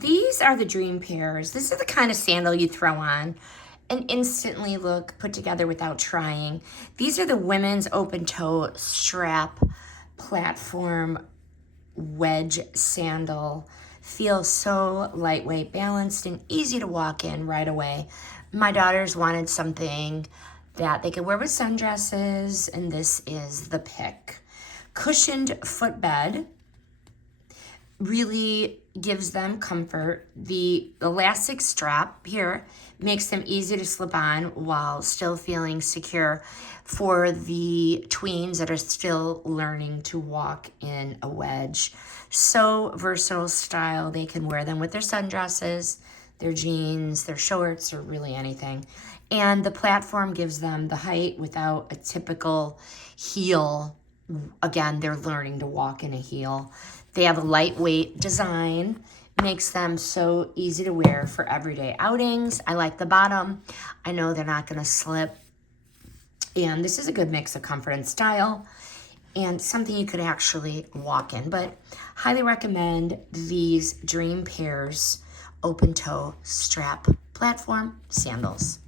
these are the dream pairs. This is the kind of sandal you throw on and instantly look put together without trying. These are the women's open toe strap platform wedge sandal. Feels so lightweight, balanced, and easy to walk in right away. My daughters wanted something that they could wear with sundresses, and this is the pick. Cushioned footbed really gives them comfort. The elastic strap here makes them easy to slip on while still feeling secure for the tweens that are still learning to walk in a wedge. So versatile style. They can wear them with their sundresses, their jeans, their shorts, or really anything. And the platform gives them the height without a typical heel. Again, they're learning to walk in a heel. They have a lightweight design, makes them so easy to wear for everyday outings. I like the bottom. I know they're not going to slip. And this is a good mix of comfort and style and something you could actually walk in. But highly recommend these Dream Pairs open toe strap platform sandals.